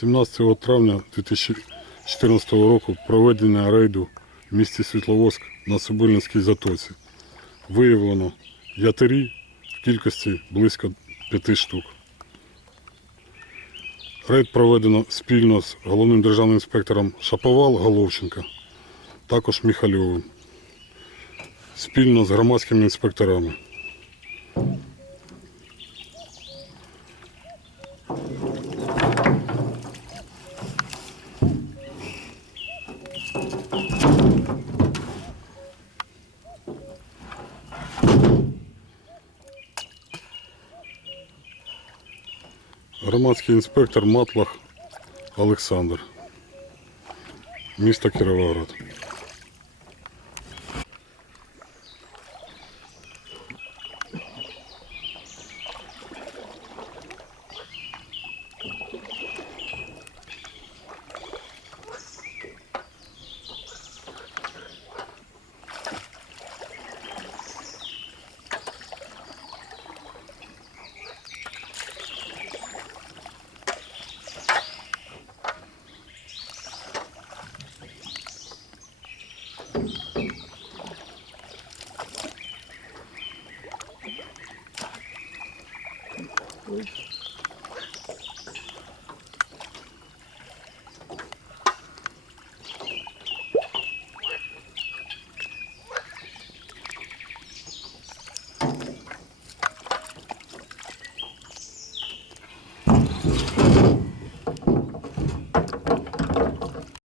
17 травня 2014 року проведення рейду в місті Світловодськ на Сибильницькій затоці. Виявлено ятері в кількості близько п'яти штук. Рейд проведено спільно з головним державним інспектором Шаповал Головченка, також Міхальовим, спільно з громадськими інспекторами. Громадський інспектор Матлах Олександр. Місто Кіровоград. coisa.